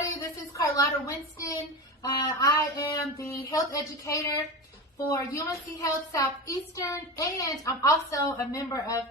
everybody. This is Carlotta Winston. I am the health educator for UNC Health Southeastern, and I'm also a member of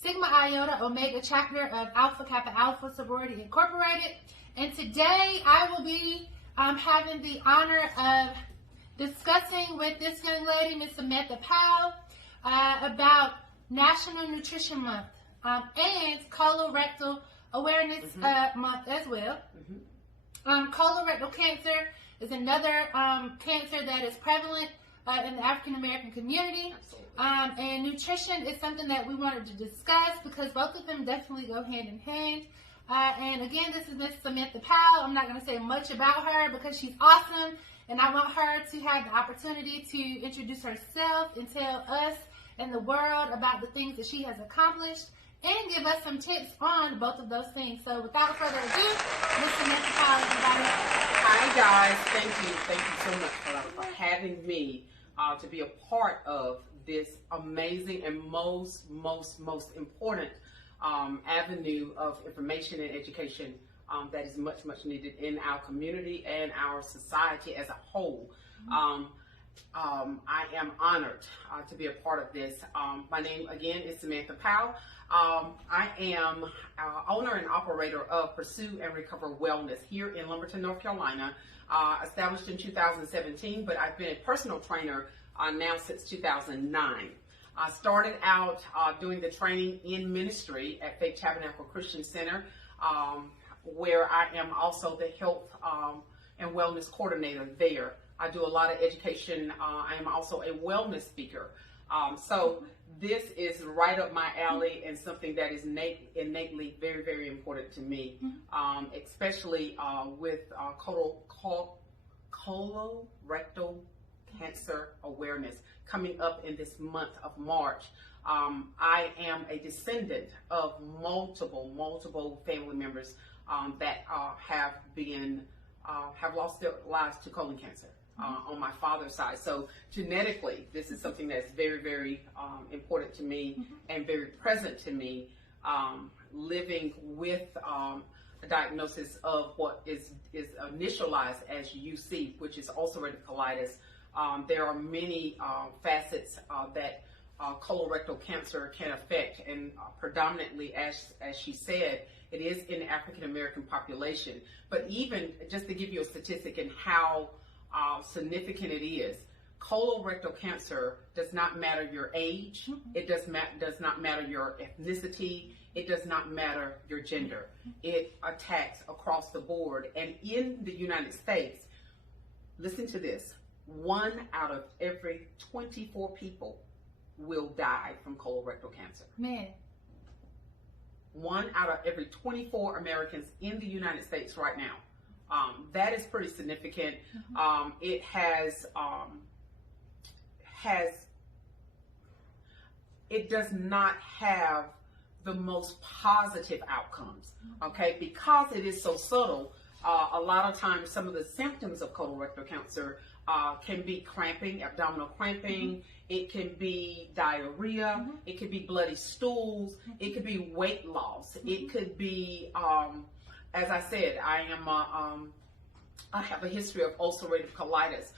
Sigma Iota Omega chapter of Alpha Kappa Alpha Sorority Incorporated. And today I will be having the honor of discussing with this young lady, Miss Samantha Powell, about National Nutrition Month and Colorectal Awareness Month as well. Colorectal cancer is another cancer that is prevalent in the African American community. And nutrition is something that we wanted to discuss because both of them definitely go hand in hand. And again, this is Miss Samantha Powell. I'm not going to say much about her because she's awesome, and I want her to have the opportunity to introduce herself and tell us and the world about the things that she has accomplished and give us some tips on both of those things. So without further ado, Miss Samantha Powell, everybody. Hi guys, thank you so much for having me to be a part of this amazing and most important avenue of information and education that is much needed in our community and our society as a whole. I am honored to be a part of this. My name again is Samantha Powell. I am owner and operator of Pursue and Recover Wellness here in Lumberton, North Carolina, established in 2017, but I've been a personal trainer now since 2009. I started out doing the training in ministry at Faith Tabernacle Christian Center, where I am also the health and wellness coordinator there. I do a lot of education. I am also a wellness speaker. So this is right up my alley and something that is innately very important to me, especially with colorectal cancer awareness coming up in this month of March. I am a descendant of multiple family members that have lost their lives to colon cancer. On my father's side. So genetically, this is something that's very important to me and very present to me, living with a diagnosis of what is initialized as UC, which is ulcerative colitis. There are many facets that colorectal cancer can affect, and predominantly, as she said, it is in the African American population. But even just to give you a statistic and how significant it is, colorectal cancer does not matter your age, it does not matter your ethnicity, it does not matter your gender. It attacks across the board. And in the United States, listen to this, 1 out of every 24 people will die from colorectal cancer. Man. 1 out of every 24 Americans in the United States right now. That is pretty significant. It it does not have the most positive outcomes, okay? Because it is so subtle, a lot of times some of the symptoms of colorectal cancer can be cramping, abdominal cramping, it can be diarrhea, it could be bloody stools, it could be weight loss, it could be as I said, I have a history of ulcerative colitis.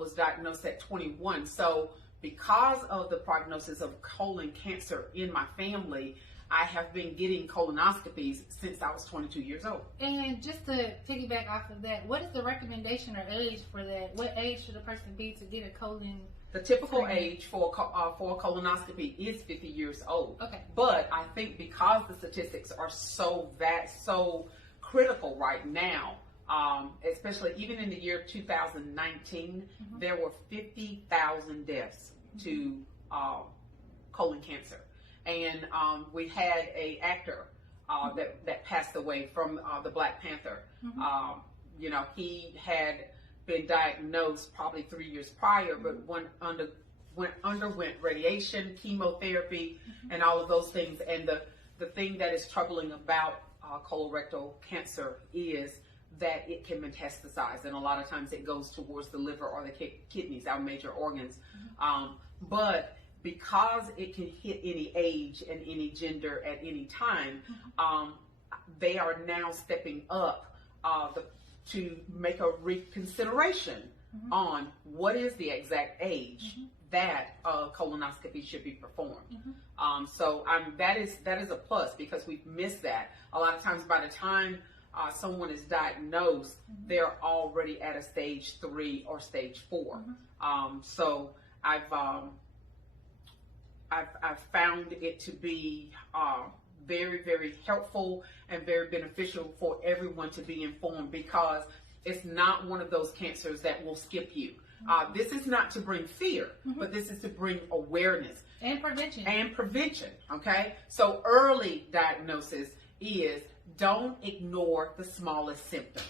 Was diagnosed at 21. So because of the prognosis of colon cancer in my family, I have been getting colonoscopies since I was 22 years old. And just to piggyback off of that, what is the recommendation or age for that? What age should a person be to get a colon? The typical age for a colonoscopy is 50 years old. Okay. But I think because the statistics are so critical right now, especially even in the year 2019, there were 50,000 deaths to colon cancer. And we had an actor that passed away from the Black Panther. He had been diagnosed probably 3 years prior, but underwent radiation, chemotherapy, and all of those things. And the thing that is troubling about colorectal cancer is that it can metastasize, and a lot of times it goes towards the liver or the kidneys, our major organs. But because it can hit any age and any gender at any time, they are now stepping up to make a reconsideration on what is the exact age that colonoscopy should be performed. So that is a plus, because we've missed that. A lot of times by the time someone is diagnosed, they're already at a stage 3 or stage 4. So I've found it to be very, very helpful and very beneficial for everyone to be informed, because it's not one of those cancers that will skip you. This is not to bring fear, but this is to bring awareness. And prevention. Okay? So early diagnosis is, don't ignore the smallest symptom.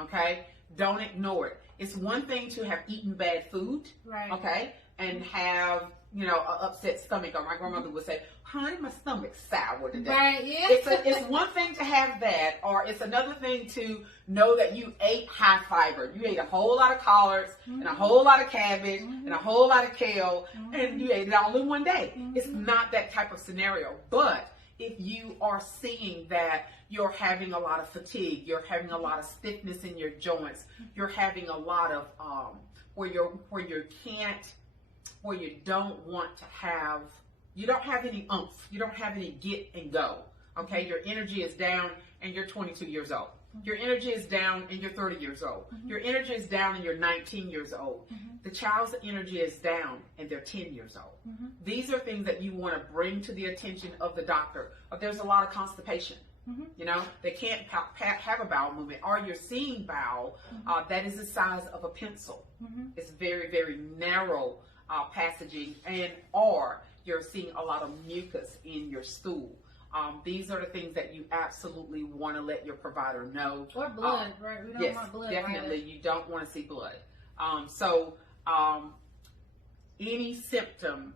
Okay? Don't ignore it. It's one thing to have eaten bad food, okay, and have, an upset stomach. Or my grandmother would say, honey, my stomach's sour today. Right, yeah. It's one thing to have that, or it's another thing to know that you ate high fiber. You ate a whole lot of collards, and a whole lot of cabbage, and a whole lot of kale, and you ate it all in one day. It's not that type of scenario. But if you are seeing that you're having a lot of fatigue, you're having a lot of stiffness in your joints, you're having a lot of where you don't want to have, you don't have any oomph, you don't have any get and go. Okay, your energy is down and you're 22 years old. Your energy is down and you're 30 years old. Your energy is down and you're 19 years old. The child's energy is down and they're 10 years old. These are things that you want to bring to the attention of the doctor. If there's a lot of constipation, they can't have a bowel movement, or you're seeing bowel that is the size of a pencil. It's very, very narrow passaging, or you're seeing a lot of mucus in your stool. These are the things that you absolutely want to let your provider know. Or blood, right? We don't want blood. Definitely, you don't want to see blood. Any symptom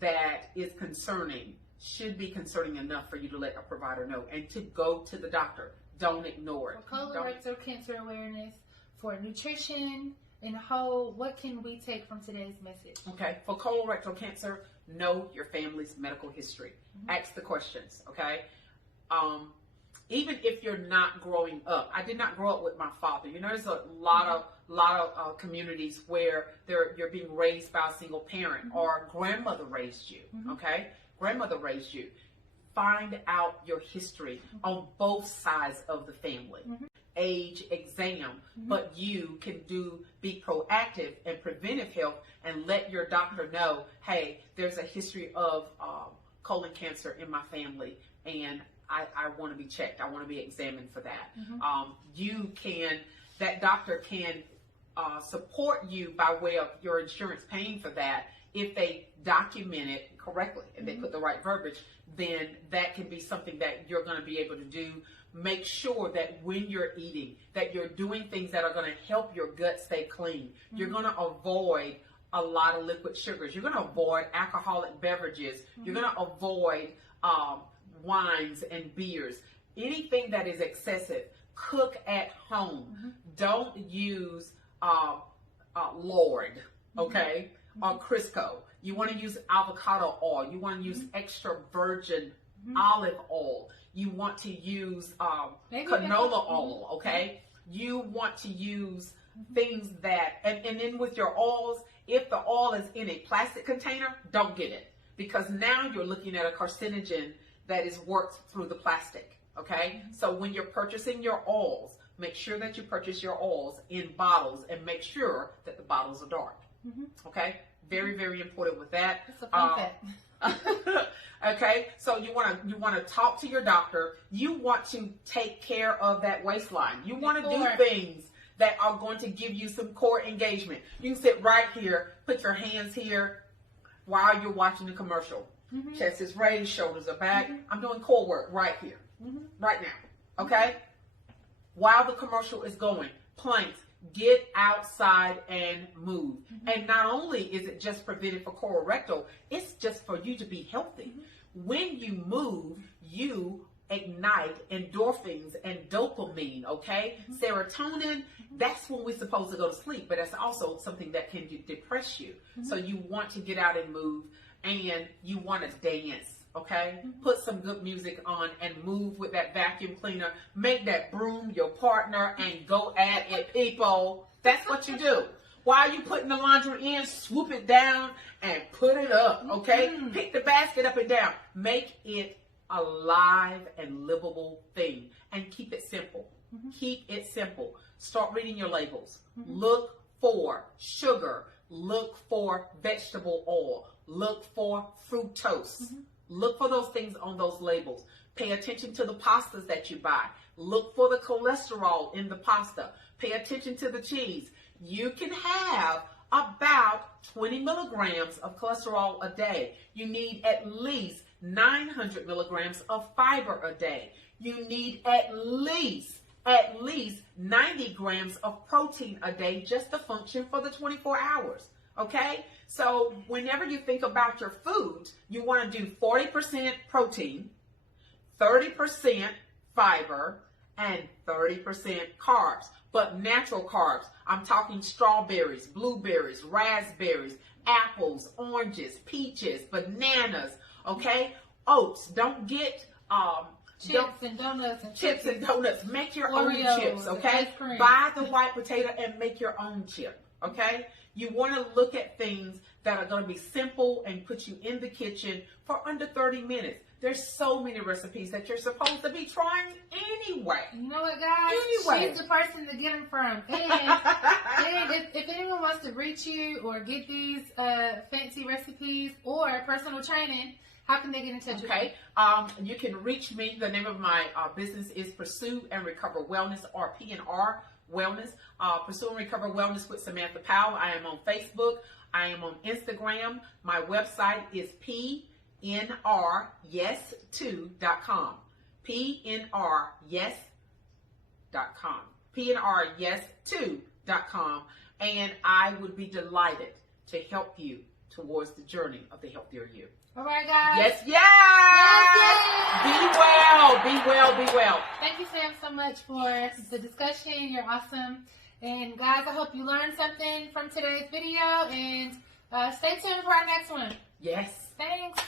that is concerning should be concerning enough for you to let a provider know and to go to the doctor. Don't ignore it. For colorectal cancer awareness, for nutrition and whole, what can we take from today's message? Okay. For colorectal cancer, know your family's medical history. Ask the questions, okay? Even if you're not growing up, I did not grow up with my father. There's a lot of communities where you're being raised by a single parent, or grandmother raised you, okay? Grandmother raised you. Find out your history on both sides of the family. Age exam, but you can be proactive and preventive health and let your doctor know, hey, there's a history of colon cancer in my family, and I want to be checked. I want to be examined for that. That doctor can support you by way of your insurance paying for that. If they document it correctly and they put the right verbiage, then that can be something that you're going to be able to do. Make sure that when you're eating, that you're doing things that are going to help your gut stay clean. You're going to avoid a lot of liquid sugars. You're going to avoid alcoholic beverages. You're going to avoid wines and beers. Anything that is excessive. Cook at home. Don't use Lord, okay, or Crisco. You want to use avocado oil. You want to use extra virgin olive oil. You want to use canola oil, okay? You want to use things that, and then with your oils, if the oil is in a plastic container, don't get it. Because now you're looking at a carcinogen that is worked through the plastic, okay? So when you're purchasing your oils, make sure that you purchase your oils in bottles and make sure that the bottles are dark, okay? Very, very important with that. That's a fun fact. Okay, so you want to talk to your doctor. You want to take care of that waistline. You want to do things that are going to give you some core engagement. You can sit right here, put your hands here while you're watching the commercial. Chest is raised, shoulders are back. I'm doing core work right here, right now. Okay, while the commercial is going, planks. Get outside and move. And not only is it just prevented for colorectal, it's just for you to be healthy. When you move, you ignite endorphins and dopamine, okay? Serotonin, that's when we're supposed to go to sleep, but that's also something that can depress you. So you want to get out and move, and you want to dance, okay? Put some good music on and move with that vacuum cleaner. Make that broom your partner and go at it, people. That's what you do. While you putting the laundry in, swoop it down and put it up, okay? Pick the basket up and down. Make it a live and livable thing, and keep it simple. Keep it simple. Start reading your labels. Look for sugar. Look for vegetable oil. Look for fructose. Look for those things on those labels. Pay attention to the pastas that you buy. Look for the cholesterol in the pasta. Pay attention to the cheese. You can have about 20 milligrams of cholesterol a day. You need at least 900 milligrams of fiber a day. You need at least 90 grams of protein a day just to function for the 24 hours. Okay? So whenever you think about your foods, you want to do 40% protein, 30% fiber, and 30% carbs. But natural carbs. I'm talking strawberries, blueberries, raspberries, apples, oranges, peaches, bananas, okay? Oats. Don't get chips and donuts. Chips and donuts. Make your Oreos own chips, okay? Buy the white potato and make your own chip, okay? You want to look at things that are going to be simple and put you in the kitchen for under 30 minutes. There's so many recipes that you're supposed to be trying anyway. You know what, guys? Anyway. She's the person to get them from. And if anyone wants to reach you or get these fancy recipes or personal training, how can they get in touch with you? You can reach me. The name of my business is Pursue and Recover Wellness, or P&R Wellness. Pursue and Recover Wellness with Samantha Powell. I am on Facebook. I am on Instagram. My website is pnryes2.com. pnryes.com. pnryes2.com. And I would be delighted to help you towards the journey of the healthier you. All right, guys. Yes. Yes. Be well. Be well. Be well. Thank you, Sam, so much for the discussion. You're awesome. And guys, I hope you learned something from today's video. And stay tuned for our next one. Yes. Thanks.